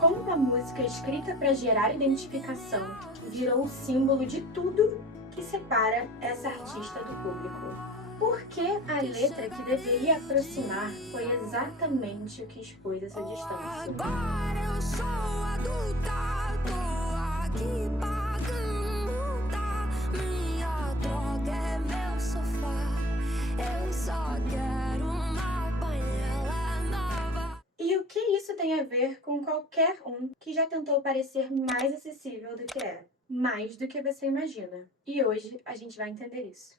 Como a música escrita para gerar identificação virou o símbolo de tudo que separa essa artista do público. Por que a letra que deveria aproximar foi exatamente o que expôs essa distância? Agora eu sou adulta, tô aqui pagando multa. Minha droga é meu sofá, eu só quero uma panela nova. E o que isso tem a ver com qualquer um que já tentou parecer mais acessível do que é? Mais do que você imagina. E hoje a gente vai entender isso.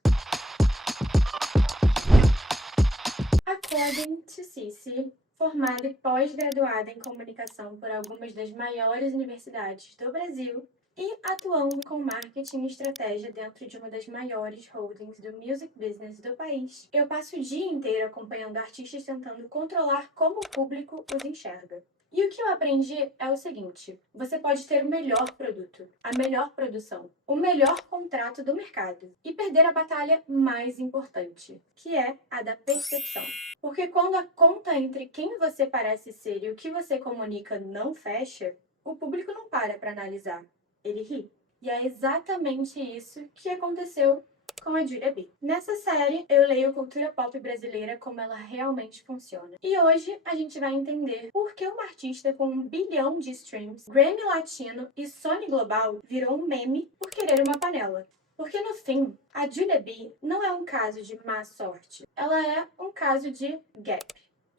According to Cici, formada e pós-graduada em comunicação por algumas das maiores universidades do Brasil e atuando com marketing e estratégia dentro de uma das maiores holdings do music business do país, eu passo o dia inteiro acompanhando artistas tentando controlar como o público os enxerga. E o que eu aprendi é o seguinte: você pode ter o melhor produto, a melhor produção, o melhor contrato do mercado e perder a batalha mais importante, que é a da percepção. Porque quando a conta entre quem você parece ser e o que você comunica não fecha, o público não para analisar, ele ri. E é exatamente isso que aconteceu com a Julia B. Nessa série, eu leio cultura pop brasileira como ela realmente funciona. E hoje a gente vai entender por que uma artista com 1 bilhão de streams, Grammy Latino e Sony Global virou um meme por querer uma panela. Porque no fim, a Julia B não é um caso de má sorte, ela é um caso de gap.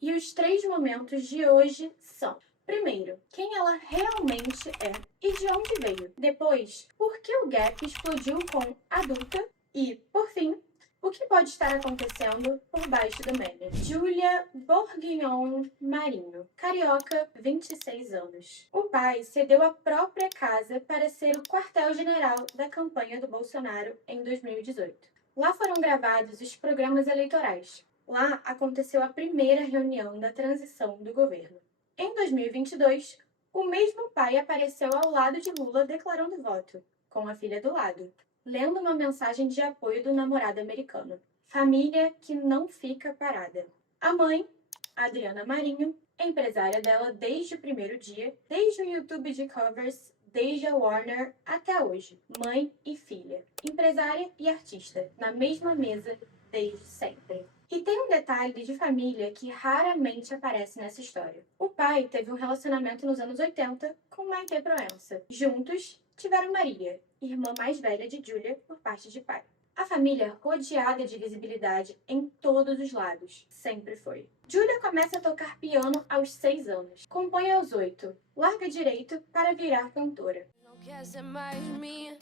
E os 3 momentos de hoje são: primeiro, quem ela realmente é e de onde veio. Depois, por que o gap explodiu com adulta. E, por fim, o que pode estar acontecendo por baixo do meme? Julia Bourguignon Marinho, carioca, 26 anos. O pai cedeu a própria casa para ser o quartel-general da campanha do Bolsonaro em 2018. Lá foram gravados os programas eleitorais. Lá aconteceu a primeira reunião da transição do governo. Em 2022, o mesmo pai apareceu ao lado de Lula declarando voto, com a filha do lado, lendo uma mensagem de apoio do namorado americano. Família que não fica parada. A mãe, Adriana Marinho, empresária dela desde o primeiro dia, desde o YouTube de covers, desde a Warner até hoje. Mãe e filha, empresária e artista, na mesma mesa desde sempre. E tem um detalhe de família que raramente aparece nessa história. O pai teve um relacionamento nos anos 80 com Maite Proença. Juntos, tiveram Maria, irmã mais velha de Julia por parte de pai. A família rodeada de visibilidade em todos os lados, sempre foi. Julia começa a tocar piano aos 6 anos, compõe aos 8, larga direito para virar cantora. Não quer ser mais minha,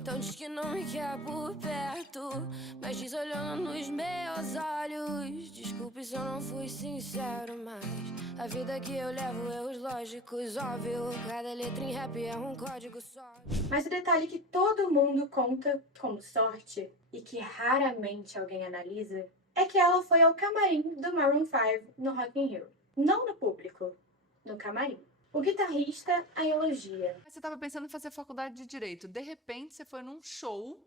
então diz que não me quer por perto, mas diz olhando nos meus olhos: desculpe se eu não fui sincero, mas a vida que eu levo, erros lógicos, óbvio, cada letra em rap é um código só. Mas o detalhe que todo mundo conta como sorte, e que raramente alguém analisa, é que ela foi ao camarim do Maroon 5 no Rock in Rio. Não no público, no camarim. O guitarrista a elogia. Você estava pensando em fazer faculdade de Direito. De repente, você foi num show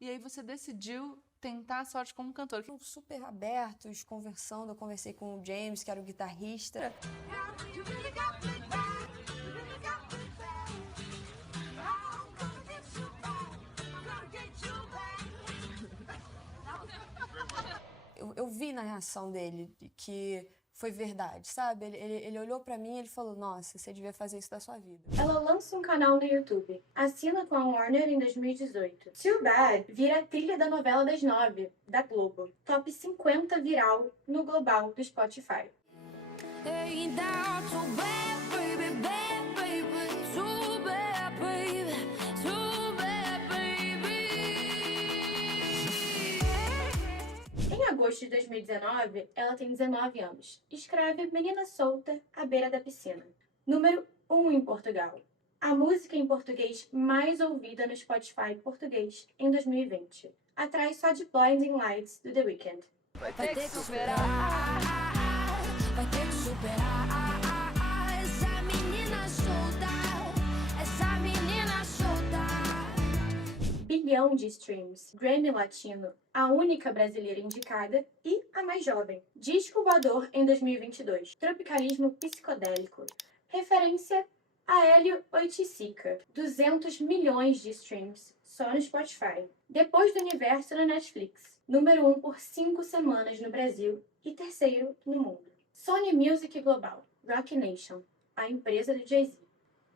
e aí você decidiu tentar a sorte como cantor. Super abertos, conversando. Eu conversei com o James, que era o guitarrista. Eu vi na reação dele que foi verdade, sabe? Ele olhou pra mim e ele falou: nossa, você devia fazer isso da sua vida. Ela lança um canal no YouTube, assina com a Warner em 2018. Too Bad vira a trilha da novela das 9, da Globo. Top 50 viral no global do Spotify. Em agosto de 2019, ela tem 19 anos. Escreve Menina Solta à beira da piscina. Número 1 em Portugal. A música em português mais ouvida no Spotify português em 2020. Atrás só de Blinding Lights do The Weeknd. Vai ter que superar, vai ter que superar. Essa menina solta, essa menina solta. Bilhão de streams, Grammy Latino, a única brasileira indicada e a mais jovem. Disco voador em 2022, tropicalismo psicodélico, Referência a Hélio Oiticica, 200 milhões de streams só no Spotify. Depois do Universo na Netflix, número 1 por 5 semanas no Brasil e terceiro no mundo. Sony Music Global, Roc Nation, a empresa do Jay-Z.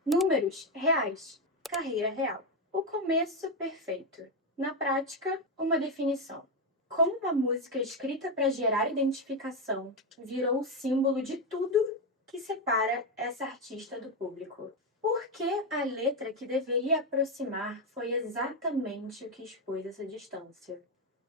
Números reais, carreira real. O começo perfeito. Na prática, uma definição. Como uma música escrita para gerar identificação virou o símbolo de tudo que separa essa artista do público. Por que a letra que deveria aproximar foi exatamente o que expôs essa distância?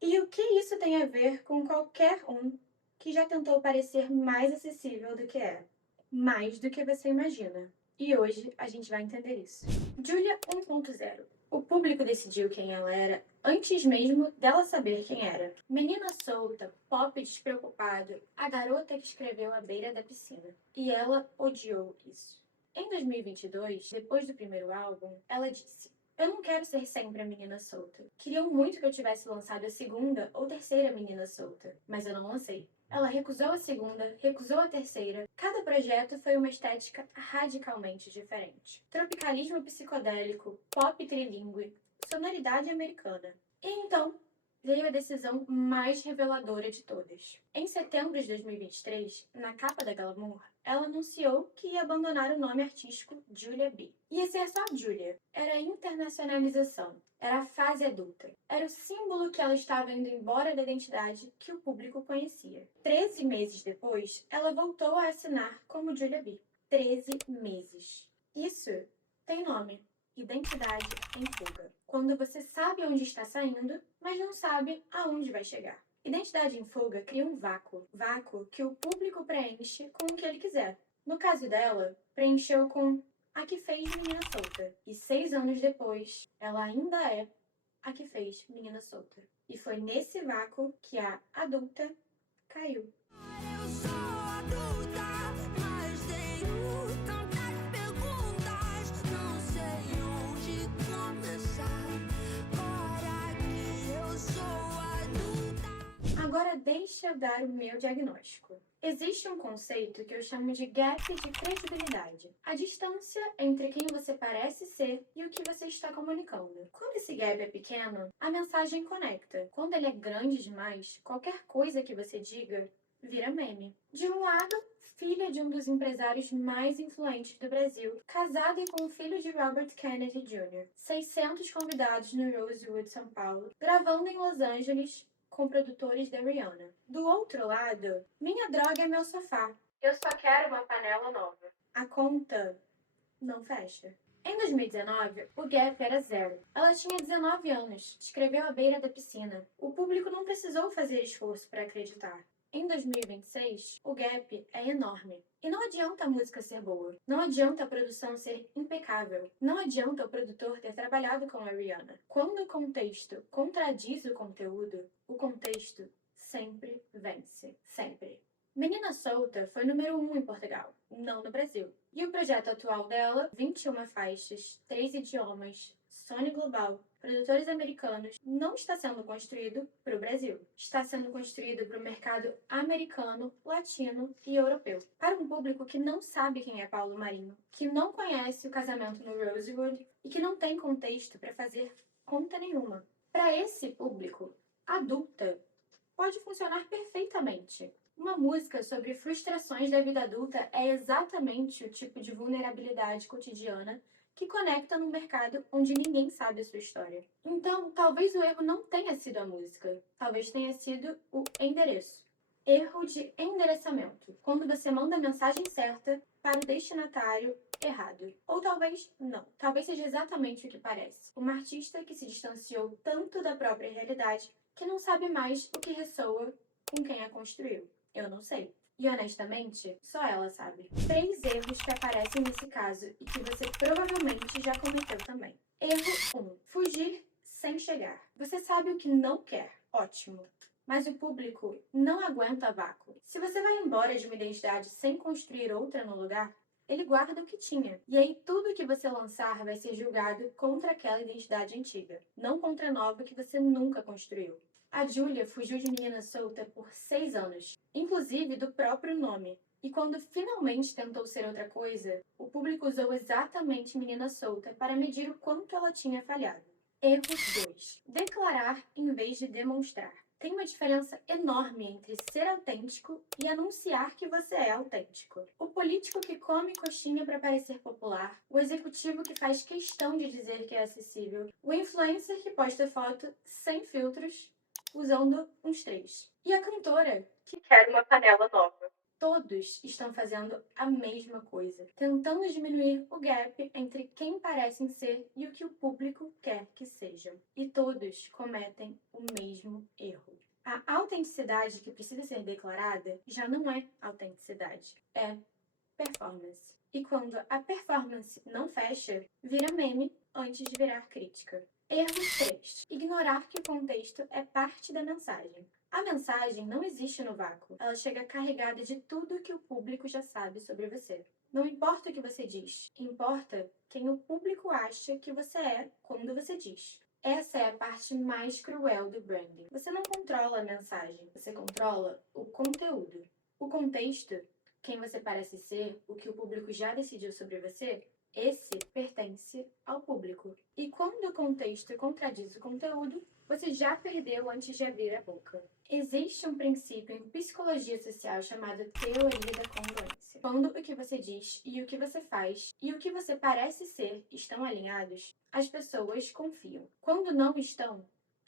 E o que isso tem a ver com qualquer um que já tentou parecer mais acessível do que é? Mais do que você imagina. E hoje a gente vai entender isso. Julia 1.0. O público decidiu quem ela era antes mesmo dela saber quem era. Menina solta, pop despreocupado, a garota que escreveu à beira da piscina. E ela odiou isso. Em 2022, depois do primeiro álbum, ela disse: "Eu não quero ser sempre a menina solta. Queriam muito que eu tivesse lançado a segunda ou terceira menina solta, mas eu não lancei." Ela recusou a segunda, recusou a terceira. Cada projeto foi uma estética radicalmente diferente. Tropicalismo psicodélico, pop trilingue, sonoridade americana. E então, veio a decisão mais reveladora de todas. Em setembro de 2023, na capa da Glamour, ela anunciou que ia abandonar o nome artístico Julia B. Ia ser só Julia. Era a internacionalização. Era a fase adulta. Era o símbolo que ela estava indo embora da identidade que o público conhecia. 13 meses depois, ela voltou a assinar como Julia B. 13 meses. Isso tem nome. Identidade em fuga. Quando você sabe onde está saindo, mas não sabe aonde vai chegar. Identidade em fuga cria um vácuo. Vácuo que o público preenche com o que ele quiser. No caso dela, preencheu com a que fez Menina Solta. E 6 anos depois, ela ainda é a que fez Menina Solta. E foi nesse vácuo que a adulta caiu. Eu sou adulta, mas tenho tantas perguntas. Não sei onde começar. Agora que eu sou adulta. Agora deixa eu dar o meu diagnóstico. Existe um conceito que eu chamo de gap de credibilidade. A distância entre quem você parece ser e o que você está comunicando. Quando esse gap é pequeno, a mensagem conecta. Quando ele é grande demais, qualquer coisa que você diga vira meme. De um lado, filha de um dos empresários mais influentes do Brasil, casada com o filho de Robert Kennedy Jr. 600 convidados no Rosewood, São Paulo, gravando em Los Angeles com produtores da Rihanna. Do outro lado, minha droga é meu sofá. Eu só quero uma panela nova. A conta não fecha. Em 2019, o gap era 0. Ela tinha 19 anos, escreveu à beira da piscina. O público não precisou fazer esforço para acreditar. Em 2026, o gap é enorme. E não adianta a música ser boa. Não adianta a produção ser impecável. Não adianta o produtor ter trabalhado com a Rihanna. Quando o contexto contradiz o contexto sempre vence. Sempre. Menina Solta foi número 1 em Portugal, não no Brasil. E o projeto atual dela, 21 faixas, 3 idiomas, Sony Global, produtores americanos, não está sendo construído para o Brasil. Está sendo construído para o mercado americano, latino e europeu. Para um público que não sabe quem é Paulo Marinho, que não conhece o casamento no Rosewood e que não tem contexto para fazer conta nenhuma. Para esse público, adulta pode funcionar perfeitamente. Uma música sobre frustrações da vida adulta é exatamente o tipo de vulnerabilidade cotidiana que conecta num mercado onde ninguém sabe a sua história. Então, talvez o erro não tenha sido a música, talvez tenha sido o endereço. Erro de endereçamento, quando você manda a mensagem certa para o destinatário errado. Ou talvez não. Talvez seja exatamente o que parece. Uma artista que se distanciou tanto da própria realidade que não sabe mais o que ressoa com quem a construiu. Eu não sei. E honestamente, só ela sabe. 3 erros que aparecem nesse caso e que você provavelmente já cometeu também. Erro 1. Fugir sem chegar. Você sabe o que não quer. Ótimo. Mas o público não aguenta vácuo. Se você vai embora de uma identidade sem construir outra no lugar, ele guarda o que tinha. E aí tudo que você lançar vai ser julgado contra aquela identidade antiga, não contra a nova que você nunca construiu. A Julia fugiu de Menina Solta por 6 anos, inclusive do próprio nome. E quando finalmente tentou ser outra coisa, o público usou exatamente Menina Solta para medir o quanto ela tinha falhado. Erro 2. Declarar em vez de demonstrar. Tem uma diferença enorme entre ser autêntico e anunciar que você é autêntico. O político que come coxinha para parecer popular, o executivo que faz questão de dizer que é acessível, o influencer que posta foto sem filtros, usando uns 3. E a cantora que quer uma panela nova. Todos estão fazendo a mesma coisa, tentando diminuir o gap entre quem parecem ser e o que o público quer que sejam. E todos cometem o mesmo erro. A autenticidade que precisa ser declarada já não é autenticidade, é performance. E quando a performance não fecha, vira meme antes de virar crítica. Erro 3. Ignorar que o contexto é parte da mensagem. A mensagem não existe no vácuo. Ela chega carregada de tudo que o público já sabe sobre você. Não importa o que você diz, importa quem o público acha que você é quando você diz. Essa é a parte mais cruel do branding. Você não controla a mensagem, você controla o conteúdo. O contexto, quem você parece ser, o que o público já decidiu sobre você, esse pertence ao público. E quando o contexto contradiz o conteúdo, você já perdeu antes de abrir a boca. Existe um princípio em psicologia social chamado teoria da congruência. Quando o que você diz e o que você faz e o que você parece ser estão alinhados, as pessoas confiam. Quando não estão,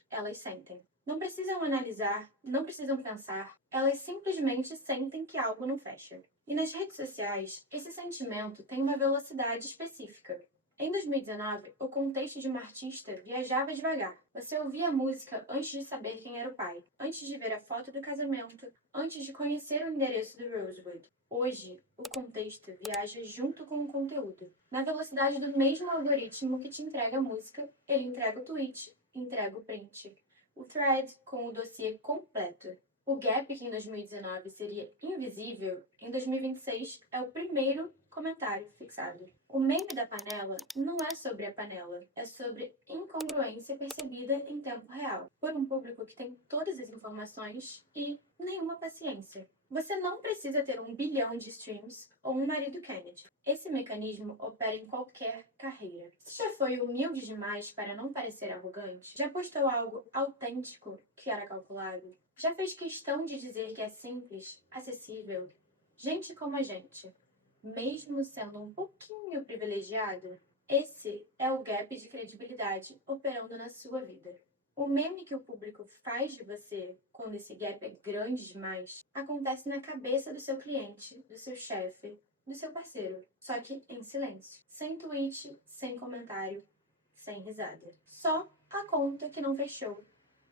elas sentem. Não precisam analisar, não precisam pensar, elas simplesmente sentem que algo não fecha. E nas redes sociais, esse sentimento tem uma velocidade específica. Em 2019, o contexto de uma artista viajava devagar. Você ouvia a música antes de saber quem era o pai, antes de ver a foto do casamento, antes de conhecer o endereço do Rosewood. Hoje, o contexto viaja junto com o conteúdo. Na velocidade do mesmo algoritmo que te entrega a música, ele entrega o tweet, entrega o print, o thread com o dossiê completo. O gap que em 2019 seria invisível, em 2026 é o primeiro comentário fixado. O meme da panela não é sobre a panela, é sobre incongruência percebida em tempo real, por um público que tem todas as informações e nenhuma paciência. Você não precisa ter 1 bilhão de streams ou um marido Kennedy. Esse mecanismo opera em qualquer carreira. Você já foi humilde demais para não parecer arrogante? Já postou algo autêntico que era calculado? Já fez questão de dizer que é simples, acessível, gente como a gente, mesmo sendo um pouquinho privilegiado? Esse é o gap de credibilidade operando na sua vida. O meme que o público faz de você quando esse gap é grande demais acontece na cabeça do seu cliente, do seu chefe, do seu parceiro, só que em silêncio, sem tweet, sem comentário, sem risada. Só a conta que não fechou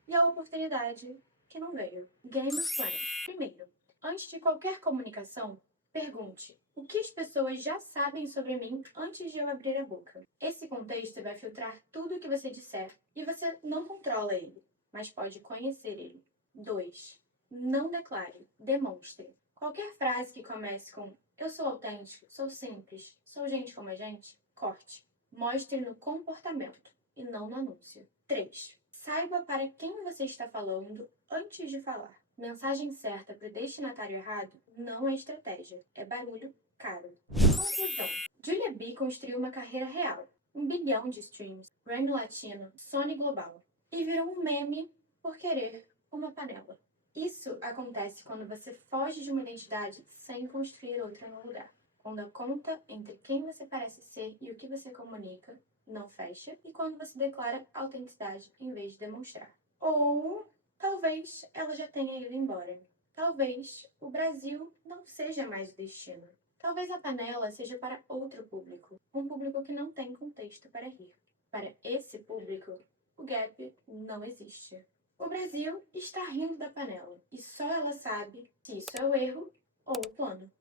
e a oportunidade que não veio. Game Plan. Primeiro, antes de qualquer comunicação, pergunte: o que as pessoas já sabem sobre mim antes de eu abrir a boca? Esse contexto vai filtrar tudo o que você disser e você não controla ele, mas pode conhecer ele. 2. Não declare, demonstre. Qualquer frase que comece com eu sou autêntico, sou simples, sou gente como a gente, corte. Mostre no comportamento e não no anúncio. 3. Saiba para quem você está falando antes de falar. Mensagem certa para o destinatário errado não é estratégia, é barulho caro. Conclusão. Julia B construiu uma carreira real. 1 bilhão de streams, Grammy Latino, Sony Global. E virou um meme por querer uma panela. Isso acontece quando você foge de uma identidade sem construir outra no lugar. Quando a conta entre quem você parece ser e o que você comunica não fecha, e quando você declara autenticidade em vez de demonstrar. Ou talvez ela já tenha ido embora. Talvez o Brasil não seja mais o destino. Talvez a panela seja para outro público, um público que não tem contexto para rir. Para esse público, o gap não existe. O Brasil está rindo da panela, e só ela sabe se isso é o erro ou o plano.